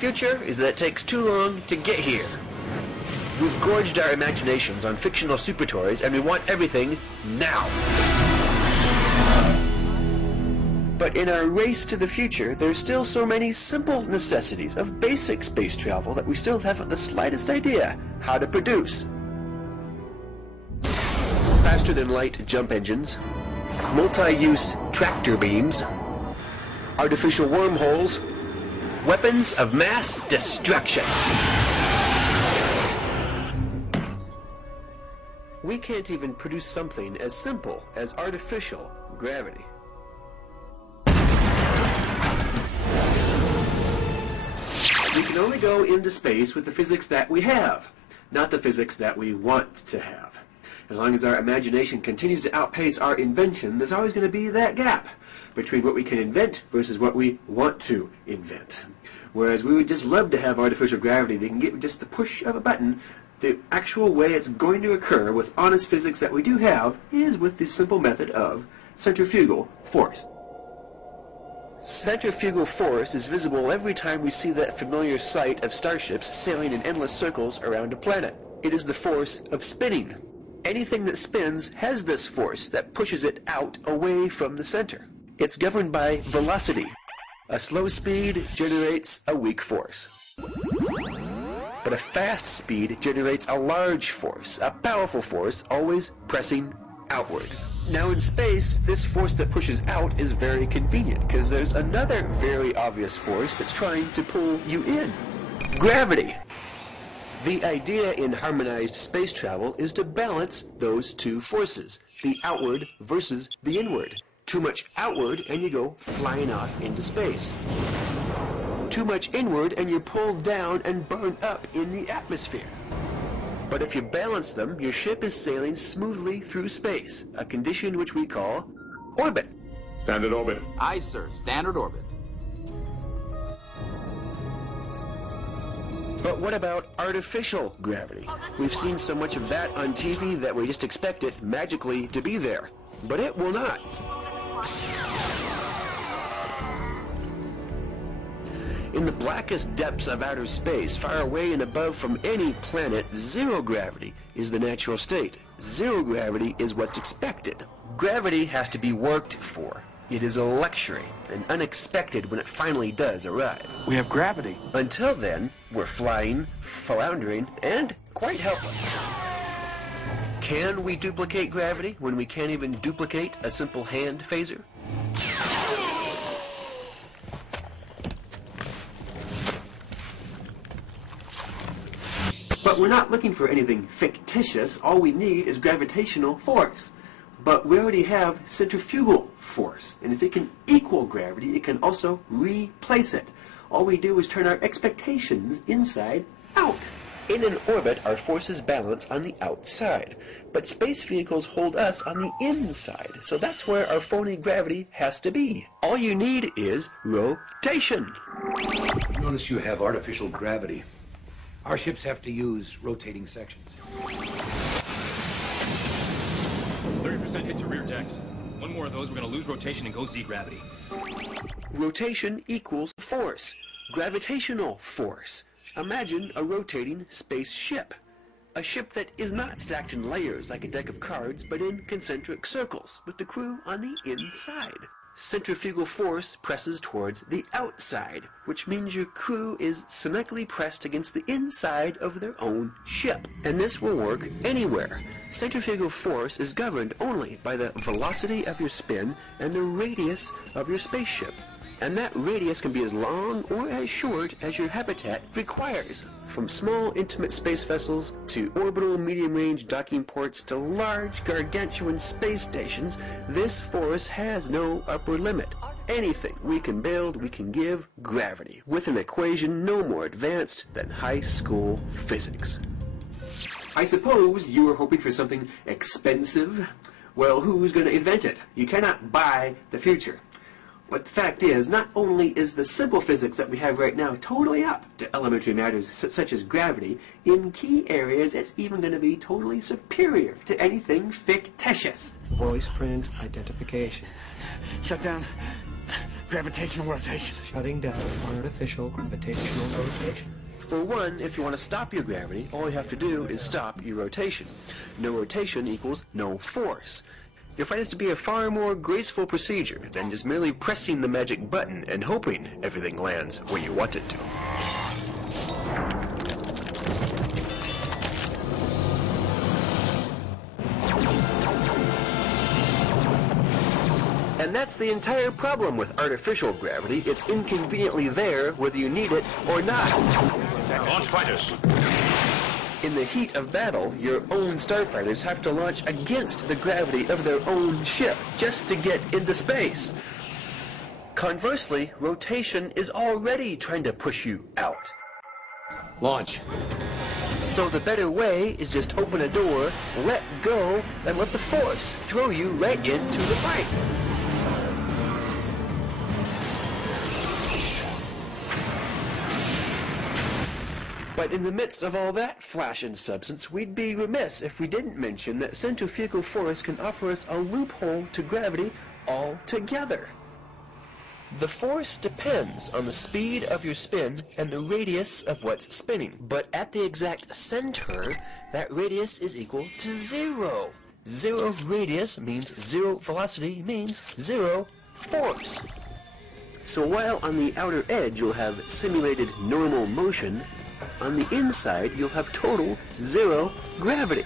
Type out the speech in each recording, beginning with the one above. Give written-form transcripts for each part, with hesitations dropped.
future is that it takes too long to get here. We've gorged our imaginations on fictional super toys, and we want everything now. But in our race to the future, there's still so many simple necessities of basic space travel that we still haven't the slightest idea how to produce. Faster-than-light jump engines, multi-use tractor beams, artificial wormholes, weapons of mass destruction. We can't even produce something as simple as artificial gravity. We can only go into space with the physics that we have, not the physics that we want to have. As long as our imagination continues to outpace our invention, there's always going to be that gap between what we can invent versus what we want to invent. Whereas we would just love to have artificial gravity that can get just the push of a button, the actual way it's going to occur with honest physics that we do have is with the simple method of centrifugal force. Centrifugal force is visible every time we see that familiar sight of starships sailing in endless circles around a planet. It is the force of spinning. Anything that spins has this force that pushes it out away from the center. It's governed by velocity. A slow speed generates a weak force. But a fast speed generates a large force, a powerful force, always pressing outward. Now in space, this force that pushes out is very convenient, because there's another very obvious force that's trying to pull you in. Gravity. The idea in harmonized space travel is to balance those two forces, the outward versus the inward. Too much outward and you go flying off into space. Too much inward and you're pulled down and burned up in the atmosphere. But if you balance them, your ship is sailing smoothly through space, a condition which we call orbit. Standard orbit. Aye, sir. Standard orbit. But what about artificial gravity? We've seen so much of that on TV that we just expect it magically to be there. But it will not. In the blackest depths of outer space, far away and above from any planet, zero gravity is the natural state. Zero gravity is what's expected. Gravity has to be worked for. It is a luxury and unexpected when it finally does arrive. We have gravity. Until then, we're flying, floundering, and quite helpless. Can we duplicate gravity when we can't even duplicate a simple hand phaser? But we're not looking for anything fictitious. All we need is gravitational force. But we already have centrifugal force. And if it can equal gravity, it can also replace it. All we do is turn our expectations inside out. In an orbit, our forces balance on the outside. But space vehicles hold us on the inside. So that's where our phony gravity has to be. All you need is rotation. Notice you have artificial gravity. Our ships have to use rotating sections. 30% hit to rear decks. One more of those, we're going to lose rotation and go Z-gravity. Rotation equals force. Gravitational force. Imagine a rotating spaceship. A ship that is not stacked in layers like a deck of cards, but in concentric circles, with the crew on the inside. Centrifugal force presses towards the outside, which means your crew is symmetrically pressed against the inside of their own ship. And this will work anywhere. Centrifugal force is governed only by the velocity of your spin and the radius of your spaceship. And that radius can be as long or as short as your habitat requires. From small, intimate space vessels to orbital medium-range docking ports to large, gargantuan space stations, this force has no upper limit. Anything we can build, we can give gravity, with an equation no more advanced than high school physics. I suppose you were hoping for something expensive? Well, who's going to invent it? You cannot buy the future. But the fact is, not only is the simple physics that we have right now totally up to elementary matters such as gravity, in key areas it's even going to be totally superior to anything fictitious. Voice print identification. Shut down gravitational rotation. Shutting down artificial gravitational rotation. For one, if you want to stop your gravity, all you have to do is stop your rotation. No rotation equals no force. You'll find this to be a far more graceful procedure than just merely pressing the magic button and hoping everything lands where you want it to. And that's the entire problem with artificial gravity. It's inconveniently there whether you need it or not. Launch fighters. In the heat of battle, your own starfighters have to launch against the gravity of their own ship just to get into space. Conversely, rotation is already trying to push you out. Launch. So the better way is just open a door, let go, and let the force throw you right into the pipe. But in the midst of all that flash and substance, we'd be remiss if we didn't mention that centrifugal force can offer us a loophole to gravity altogether. The force depends on the speed of your spin and the radius of what's spinning, but at the exact center, that radius is equal to 0. 0 radius means 0 velocity means 0 force. So while on the outer edge you'll have simulated normal motion, on the inside, you'll have total 0 gravity.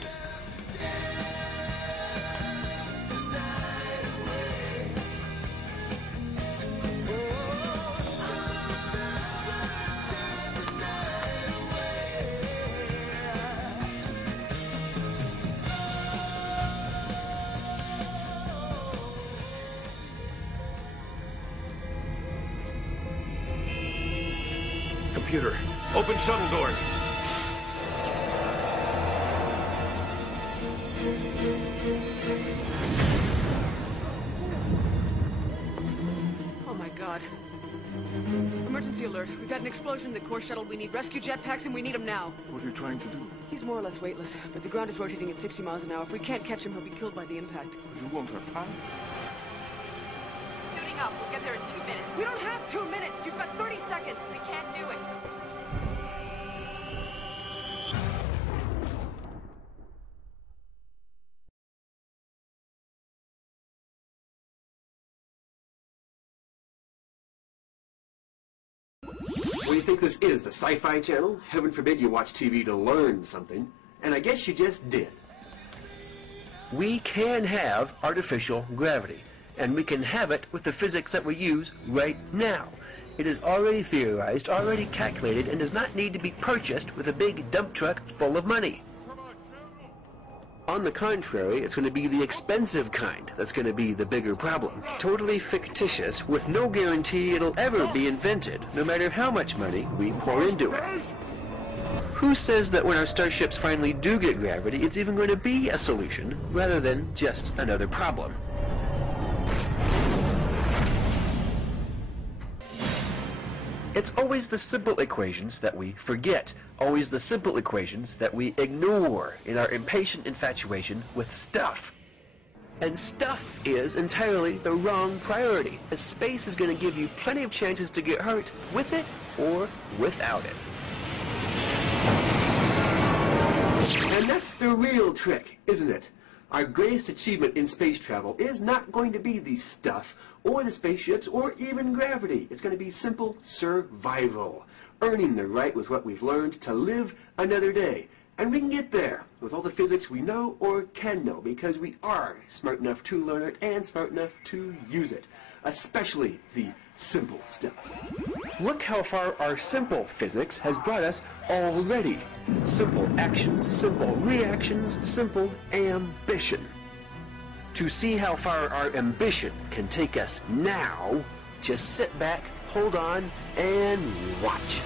Computer, open shuttle doors. Oh my God. Emergency alert. We've had an explosion in the core shuttle. We need rescue jetpacks and we need them now. What are you trying to do? He's more or less weightless, but the ground is rotating at 60 miles an hour. If we can't catch him, he'll be killed by the impact. You won't have time. Suiting up. We'll get there in 2 minutes. We don't have 2 minutes. You've got 30 seconds. We can't do it. What do you think this is, the Sci-Fi Channel? Heaven forbid you watch TV to learn something. And I guess you just did. We can have artificial gravity, and we can have it with the physics that we use right now. It is already theorized, already calculated, and does not need to be purchased with a big dump truck full of money. On the contrary, it's going to be the expensive kind that's going to be the bigger problem. Totally fictitious, with no guarantee it'll ever be invented, no matter how much money we pour into it. Who says that when our starships finally do get gravity, it's even going to be a solution, rather than just another problem? It's always the simple equations that we forget, always the simple equations that we ignore in our impatient infatuation with stuff. And stuff is entirely the wrong priority, as space is going to give you plenty of chances to get hurt with it or without it. And that's the real trick, isn't it? Our greatest achievement in space travel is not going to be the stuff, or the spaceships, or even gravity. It's going to be simple survival, earning the right with what we've learned to live another day. And we can get there with all the physics we know or can know, because we are smart enough to learn it and smart enough to use it, especially the simple stuff. Look how far our simple physics has brought us already. Simple actions, simple reactions, simple ambition. To see how far our ambition can take us now, just sit back, hold on, and watch.